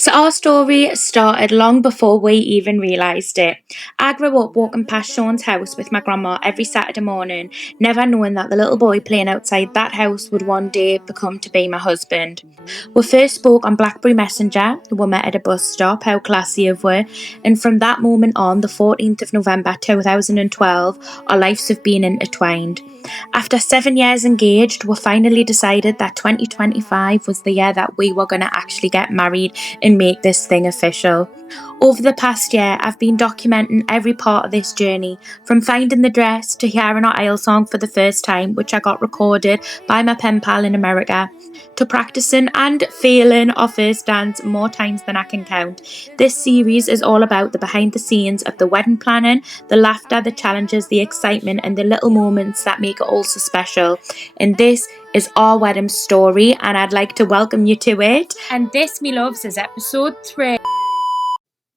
So our story started long before we even realised it. I grew up walking past Sean's house with my grandma every Saturday morning, never knowing that the little boy playing outside that house would one day become to be my husband. We first spoke on BlackBerry Messenger, we met at a bus stop, how classy of we, and from that moment on, the 14th of November 2012, our lives have been intertwined. After 7 years engaged, we finally decided that 2025 was the year that we were going to actually get married and make this thing official. Over the past year, I've been documenting every part of this journey, from finding the dress to hearing our Isle song for the first time, which I got recorded by my pen pal in America, to practicing and failing our first dance more times than I can count. This series is all about the behind the scenes of the wedding planning, the laughter, the challenges, the excitement, and the little moments that make it all so special. And this is our wedding story, and I'd like to welcome you to it. And this, me loves, is episode 3.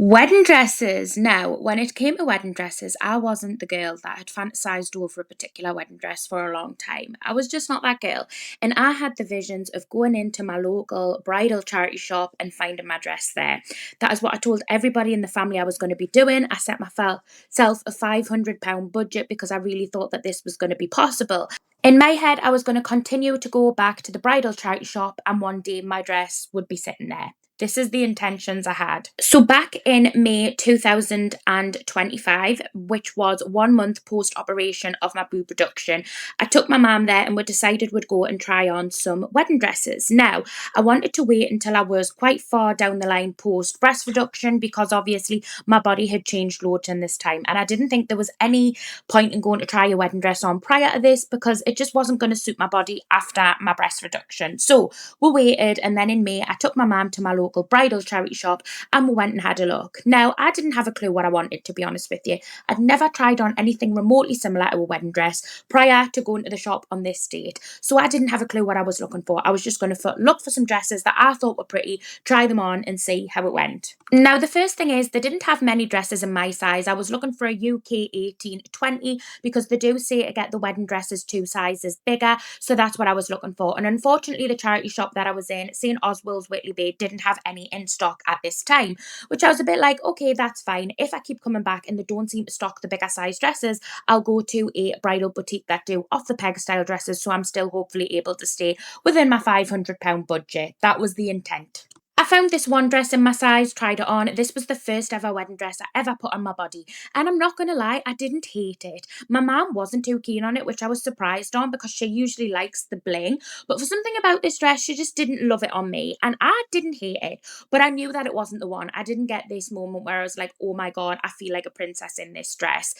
Wedding dresses. Now, when it came to wedding dresses, I wasn't the girl that had fantasized over a particular wedding dress for a long time. I was just not that girl. And I had the visions of going into my local bridal charity shop and finding my dress there. That is what I told everybody in the family I was going to be doing. I set myself a £500 budget because I really thought that this was going to be possible. In my head, I was going to continue to go back to the bridal charity shop, and one day my dress would be sitting there. This is the intentions I had. So back in May 2025, which was 1 month post-operation of my boob reduction, I took my mum there and we decided we'd go and try on some wedding dresses. Now, I wanted to wait until I was quite far down the line post-breast reduction because obviously my body had changed loads in this time, and I didn't think there was any point in going to try a wedding dress on prior to this because it just wasn't going to suit my body after my breast reduction. So we waited, and then in May, I took my mum to my local bridal charity shop and we went and had a look. Now, I didn't have a clue what I wanted, to be honest with you. I'd never tried on anything remotely similar to a wedding dress prior to going to the shop on this date. So I didn't have a clue what I was looking for. I was just going to look for some dresses that I thought were pretty, try them on and see how it went. Now, the first thing is they didn't have many dresses in my size. I was looking for a UK 18-20 because they do say to get the wedding dresses 2 sizes bigger. So that's what I was looking for. And unfortunately, the charity shop that I was in, St. Oswald's Whitley Bay, didn't have any in stock at this time, which I was a bit like, okay, that's fine. If I keep coming back and they don't seem to stock the bigger size dresses, I'll go to a bridal boutique that do off the peg style dresses, so I'm still hopefully able to stay within my £500 budget. That was the intent. I found this one dress in my size, tried it on. This was the first ever wedding dress I ever put on my body. And I'm not going to lie, I didn't hate it. My mum wasn't too keen on it, which I was surprised on because she usually likes the bling. But for something about this dress, she just didn't love it on me. And I didn't hate it, but I knew that it wasn't the one. I didn't get this moment where I was like, oh my God, I feel like a princess in this dress.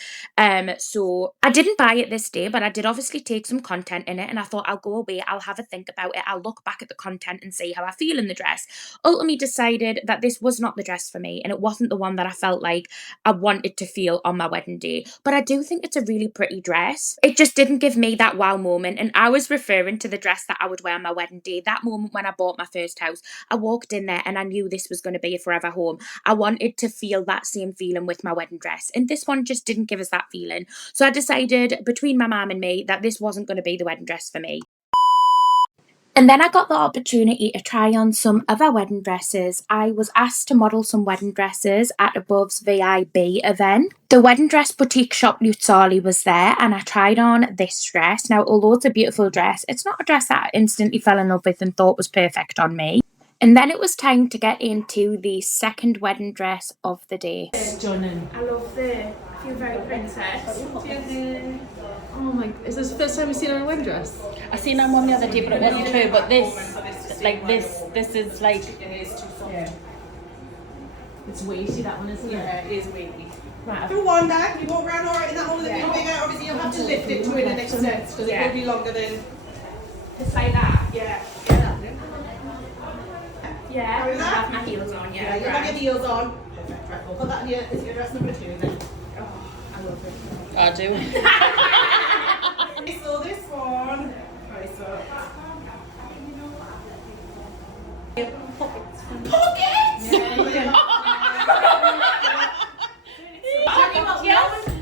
So I didn't buy it this day, but I did obviously take some content in it. And I thought I'll go away, I'll have a think about it. I'll look back at the content and see how I feel in the dress. Ultimately decided that this was not the dress for me, and it wasn't the one that I felt like I wanted to feel on my wedding day. But I do think it's a really pretty dress. It just didn't give me that wow moment, and I was referring to the dress that I would wear on my wedding day. That moment when I bought my first house, I walked in there and I knew this was going to be a forever home. I wanted to feel that same feeling with my wedding dress, and this one just didn't give us that feeling. So I decided between my mum and me that this wasn't going to be the wedding dress for me. And then I got the opportunity to try on some other wedding dresses. I was asked to model some wedding dresses at Above's VIB event. The wedding dress boutique shop Lutzali was there, and I tried on this dress. Now, although it's a beautiful dress, it's not a dress that I instantly fell in love with and thought was perfect on me. And then it was time to get into the second wedding dress of the day. Johnny. I love the feel very princess. Oh my, is this the first time you've seen her in a wedding dress? I seen her one the other day, but it wasn't her. But this is like. Yeah. It's weighty, that one, isn't it? Yeah, it is weighty. Right. Do one back, you walk around alright in that one, a little bigger. Obviously, you'll have to lift it to in the next set because it will be longer than. Just like that. Yeah. Yeah. Like I that? have my heels on. Yeah, you have your heels on. Right, we'll put that in is your dress number 2 then. I love it. I do. Okay, so this one. Right, so. Pockets!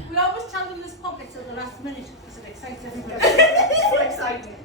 We always tell them there's pockets at the last minute because it excites everybody. It's so exciting.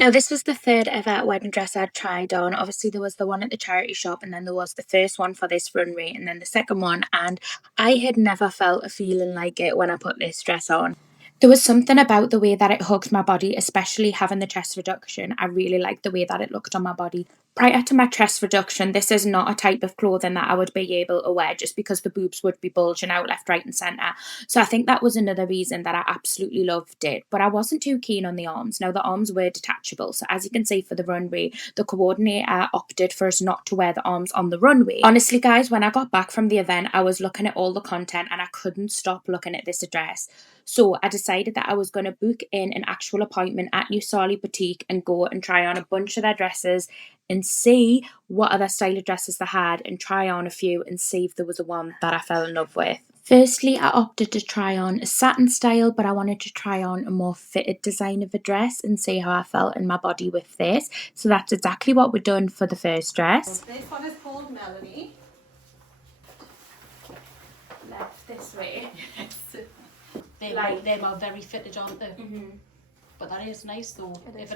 Now, this was the third ever wedding dress I'd tried on. Obviously, there was the one at the charity shop, and then there was the first one for this runway, and then the second one. And I had never felt a feeling like it when I put this dress on. There was something about the way that it hugged my body, especially having the chest reduction. I really liked the way that it looked on my body. Prior to my chest reduction, this is not a type of clothing that I would be able to wear just because the boobs would be bulging out left, right, and centre. So I think that was another reason that I absolutely loved it. But I wasn't too keen on the arms. Now, the arms were detachable. So as you can see for the runway, the coordinator opted for us not to wear the arms on the runway. Honestly, guys, when I got back from the event, I was looking at all the content and I couldn't stop looking at this dress. So I decided that I was going to book in an actual appointment at New Sarli Boutique and go and try on a bunch of their dresses and see what other style of dresses they had and try on a few and see if there was a one that I fell in love with. Firstly, I opted to try on a satin style, but I wanted to try on a more fitted design of a dress and see how I felt in my body with this. So that's exactly what we've done for the first dress. This one is called Melanie. Left this way. They are very fitted, aren't they? Mm-hmm. But that is nice though. It is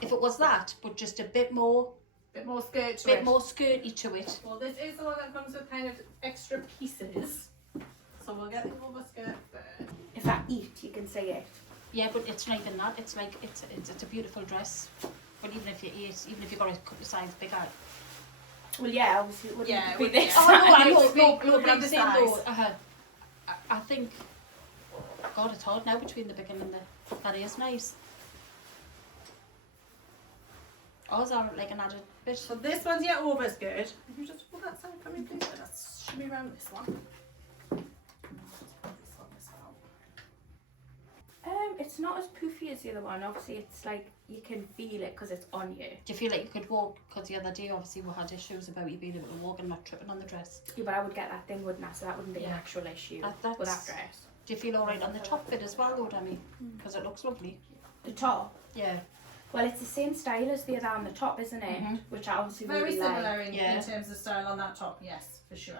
If it was that, but just a bit more skirt to bit it. more skirty to it. Well, this is the one that comes with kind of extra pieces. So we'll get the over skirt first. If I eat, you can see it. Yeah, but it's not even that. It's like it's a beautiful dress. But even if you ate, even if you got a couple of sizes bigger. Well, yeah, obviously it wouldn't Yeah, it be would- this. yeah. Oh no, It would be but I'm the saying size. though, I think. God, it's hard now between the big and the. That is nice. Ours are like an added bit. So this one's your over skirt. If you just pull that side for me, please. Let's shimmy around this one. It's not as poofy as the other one. Obviously, it's like you can feel it because it's on you. Do you feel like you could walk? Because the other day, obviously, we had issues about you being able to walk and not tripping on the dress. Yeah, but I would get that thing, wouldn't I? So that wouldn't be an Yeah. actual issue That's- with that dress. Do you feel alright on the top bit as well, though, Demi? Because it looks lovely. The top. Yeah. Well, it's the same style as the other on the top, isn't it? Mhm. Which I obviously Very really similar like. in terms of style on that top, yes, for sure.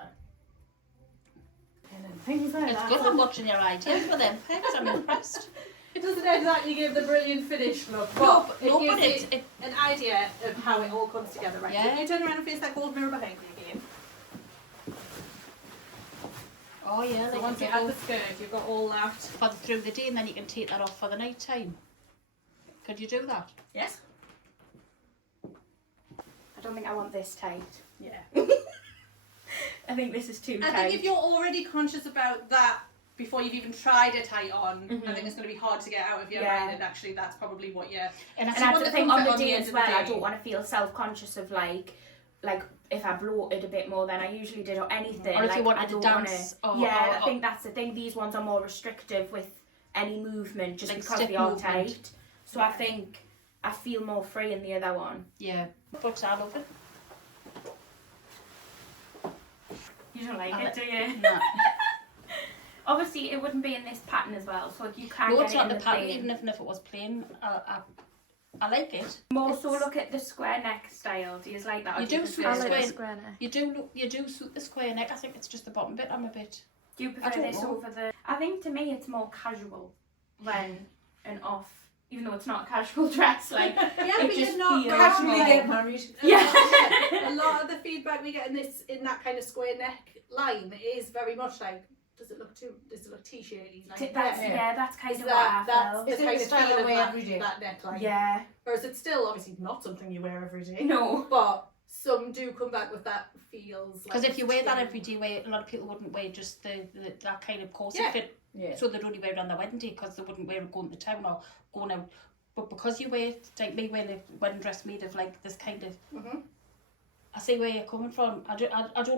And then things like It's that. good I'm watching your ideas for them pegs. I'm impressed. It doesn't exactly give the brilliant finish look, No, but but, no, it but gives it, an idea of how it all comes together, right? Yeah. Can you turn around and face that gold mirror behind you again? oh yeah, So like once you add the skirt, you've got all that. for through the day, and then you can take that off for the night time. Could you do that? Yes? I don't think I want this tight. Yeah. I think this is too I tight. think if you're already conscious about that before you've even tried a tie on, I Mhm. think it's going to be hard to get out of your Yeah. mind, and actually that's probably what you're... And I And I want do the think on the comfort on the day end as of the well, I day. don't want to feel self-conscious of like if I bloated a bit more than I usually did or anything. Or if like, you wanted I to don't dance wanna, or- yeah, or- I think that's the thing. These ones are more restrictive with any movement just Like because stiff they are movement. tight. So I think I feel more free in the other one. yeah, but I love it. You don't like I it, do you? No, Obviously, it wouldn't be in this pattern as well, so you can no, get it's it not in the pattern. plain. Even if it was plain, I like it. More so look at the square neck style. Do you like that? Or You do you do suit prefer the this? square. You do suit the square neck. I think it's just the bottom bit. I'm a bit. Do you I prefer don't this know. over the... I think to me it's more casual than an off, even though it's not a casual dress, like... Yeah, It but just you're not feels casually more- get married. Yeah. A lot of the feedback we get in that kind of square neck line is very much like, does it look t-shirty? Like, That's kind Is of what I that's felt. the kind of style feel I of wear that, every day. that neckline. Yeah. Whereas it's still obviously not something you wear every day. No. But some do come back with that feels. Because like if you wear that trim. every day, a lot of people wouldn't wear just that kind of corset Yeah. fit. Yeah. So they'd only wear it on their wedding day because they wouldn't wear it going to town or going out. But because you wear it, like me wearing a wedding dress made of like this kind of, Mhm. I see where you're coming from. I don't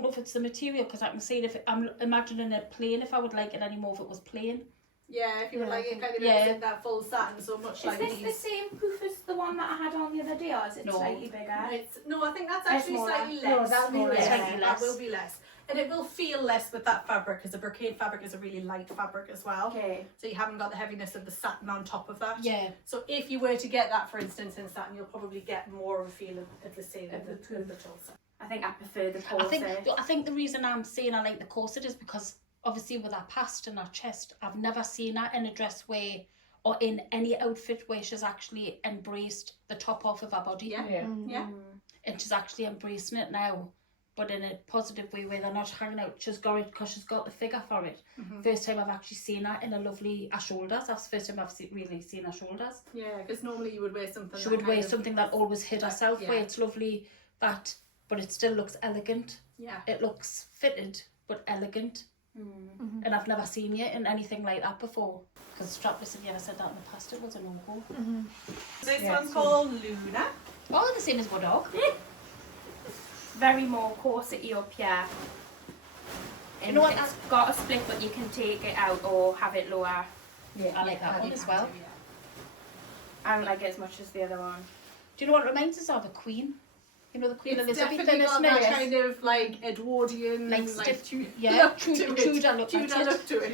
know if it's the material because I can see it if I'm imagining it plain. If I would like it anymore if it was plain. Yeah, if you would Yeah, like I it kind of yeah. makes it that full satin so much Is like this these. the same poof as the one that I had on the other day, or is it No. slightly bigger? No, I think that's It's actually smaller. slightly No, less. that'll be Yeah, less. Slightly that less. will be less. And it will feel less with that fabric because the brocade fabric is a really light fabric as well. Okay. So you haven't got the heaviness of the satin on top of that. Yeah. So if you were to get that, for instance, in satin, you'll probably get more of a feel of the same of the tulsa. I think I prefer the corset. I think the reason I'm saying I like the corset is because obviously with our past and our chest, I've never seen that in a dress where or in any outfit where she's actually embraced the top half of her body. Yeah. Yeah. Yeah. And she's actually embracing it now, but in a positive way where they're not hanging out. She's got it because she's got the figure for it. First time I've actually seen her in a lovely her shoulders. That's the first time I've really seen her shoulders. Yeah, because normally you would wear something. She that would kind wear of- something that always hid herself, yeah. where it's lovely that, but it still looks elegant. Yeah. It looks fitted but elegant. And I've never seen you in anything like that before. Because strapless, if you ever said that in the past, it was a no-go. This one's called Luna. Oh, the same as what dog. Very more corset-y up here. You know what, It's got a split, but you can take it out or have it lower. Yeah. I like that one as well. I don't like it as much as the other one. Do you know what it reminds us of? A queen. You know the Queen It's Elizabeth definitely in got it? that kind of like Edwardian, Like stiff- Tudor yeah, look to it. Tudor look, Tudor that's it. look to it.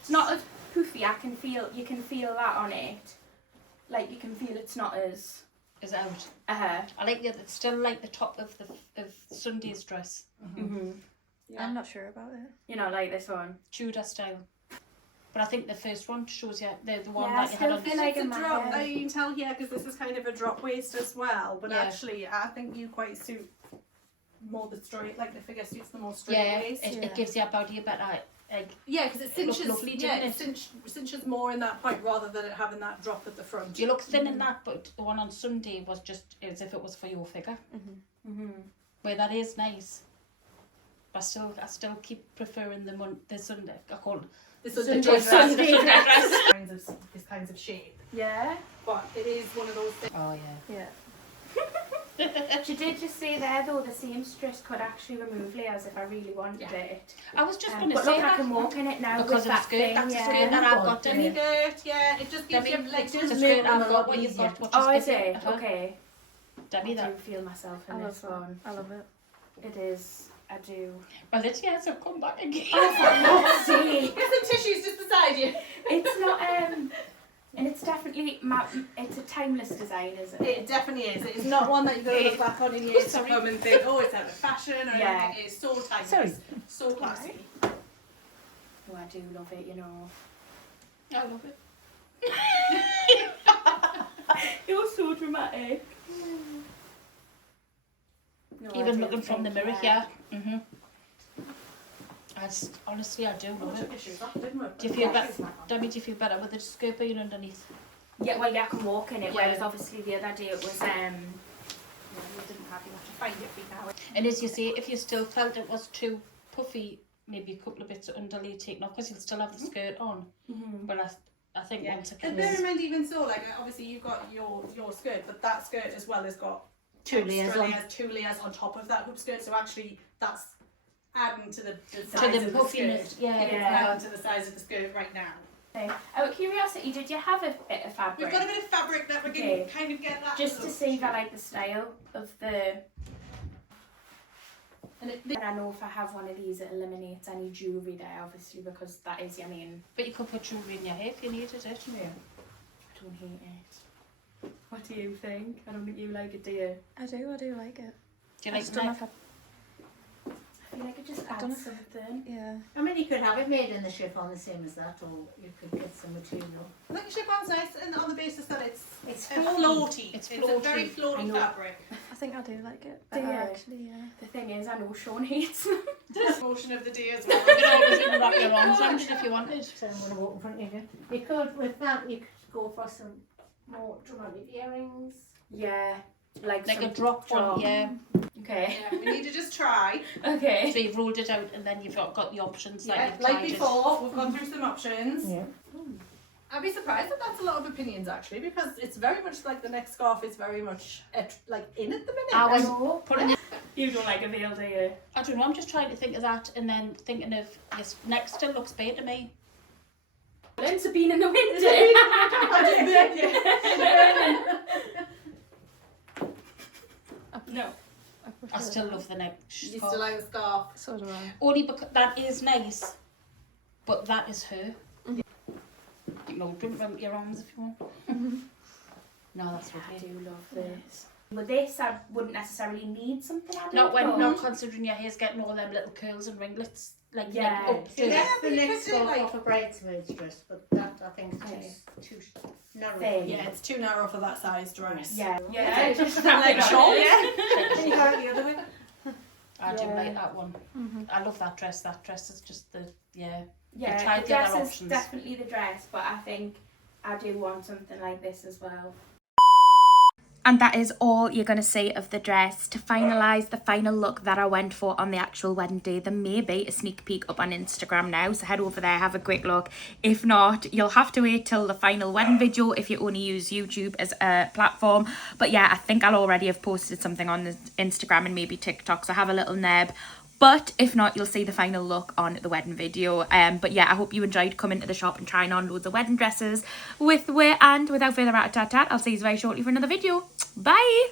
It's not as poofy. You can feel that on it. Like you can feel it's not as. Is out. Uh-huh. I like the it's still like the top of Sunday's dress. Yeah. I'm not sure about it. You know, like this one. Tudor style. But I think the first one shows you the one Yeah, I that you had still on. feel like It's a in my drop. head. You can tell here because this is kind of a drop waist as well. But Yeah. actually, I think you quite suit more the straight. Like the figure suits the more straight Yeah, waist. it gives your body a better like. Yeah, because it It looked cinches. lovely, Yeah, didn't it cinches more in that point rather than it having that drop at the front. You look thin in that, but the one on Sunday was just as if it was for your figure. Where that is nice. But I still keep preferring the Sunday. I call it This is Sunday the dress. dress. Sunday dress. This kinds of shape, Yeah. but it is one of those things. Oh yeah. Yeah. She did just say there though the seamstress could actually remove layers if I really wanted Yeah. it. I was just going to But say look, I that can walk in it now because with of the that skirt. thing. That's the Yeah. skirt that I've got. Demi Demi. skirt, yeah, it just gives you like the just skirt them I've a got. lot What you've easier. got. What Oh, you is it? Okay. Demi, I do that. feel myself I in love this that. one. I love it. It is. I do. Well, it's yeah, so come back again. Oh, for God's sake. Get some tissues just beside you. It's not and it's definitely it's a timeless design, isn't it? It definitely is. It is not one that you're going to look back on in years to come and think, oh, it's out of fashion or Yeah. anything. It's so timeless. Sorry. So classy. Oh, I do love it, you know. I love it. You're so dramatic. No, I Even do looking from the think, mirror here. Honestly, I do Oh, love we it. took your shoes off, didn't we? Do you feel Yeah, better? shoes back on. Demi, do you feel better with the skirt being underneath? Yeah, well, yeah, I can walk in it, Yeah. whereas obviously the other day it was, Yeah, we didn't have you have to find your feet now. And as you say, if you still felt it was too puffy, maybe a couple of bits of underlay taken off because you'll still have the skirt on. But I think Yeah. once it And comes, bear in mind, even so, like obviously you've got your skirt, but that skirt as well has got Two layers extra on. two layers on top of that hoop skirt. So actually, that's adding to the size to the of the puffiness, skirt. yeah. It's Yeah. adding to the size of the skirt right now. out of curiosity, did you have a bit of fabric? We've got a bit of fabric that we can Okay. kind of get that. Just to see if I like the style of the... And it, I know if I have one of these, it eliminates any jewellery there, obviously, because that is your main... But you could put jewellery in your hair if you needed it. I don't hate it. What do you think? I don't think you like it, do you? I do like it. Do you I like just don't know neck? if I feel like it just I don't adds know something. yeah. I mean, you could have it made in the chiffon the same as that, or you could get some material. I think chiffon's nice, and on the basis that it's It's floaty. It's a very I floaty know. fabric. I think I do like it. Do Better, you? actually, yeah. The thing is, I know Sean hates them. Motion of the day as well. You could always even wrap your arms around it if you wanted. So I'm going to walk in front of you. You could, with that, you could go for some more dramatic earrings. Yeah. Like Like some a drop one, yeah. Okay. Yeah, we need to just try. Okay. So you've rolled it out and then you've got the options that Yeah, you've like tried it. before, we've gone through some options. Yeah. I'd be surprised that that's a lot of opinions actually, because it's very much like the neck scarf is very much like in at the minute. I was know. putting it, You don't like a veil, do you? I don't know, I'm just trying to think of that and then thinking of, yes, neck still looks bare to me. Lens have been in the winter. No. I still love the neck You scarf. still like the scarf. So do I. Only because that is nice, but that is her. No, don't rub your arms if you want. No, that's I lovely. do love this. With this, I wouldn't necessarily need something. I Not don't when, know. not considering your hair's getting all them little curls and ringlets, like Yeah. up to. Yeah, but the you next could do, go like- off a bridesmaid's dress, but that I think is too narrow. Thin. Yeah, it's too narrow for that size dress. Yeah. Yeah, Just Like short. Can you go the other way? I do Yeah. like that one. I love that dress. That dress is just the Yeah, tried the the other dress is options. definitely the dress, but I think I do want something like this as well. And that is all you're going to see of the dress. To finalise the final look that I went for on the actual wedding day, there may be a sneak peek up on Instagram now, so head over there, have a quick look. If not, you'll have to wait till the final wedding video if you only use YouTube as a platform. But yeah, I think I'll already have posted something on the Instagram and maybe TikTok, so have a little neb. But if not, you'll see the final look on the wedding video. But yeah, I hope you enjoyed coming to the shop and trying on loads of wedding dresses with me. And without further ado, I'll see you very shortly for another video. Bye!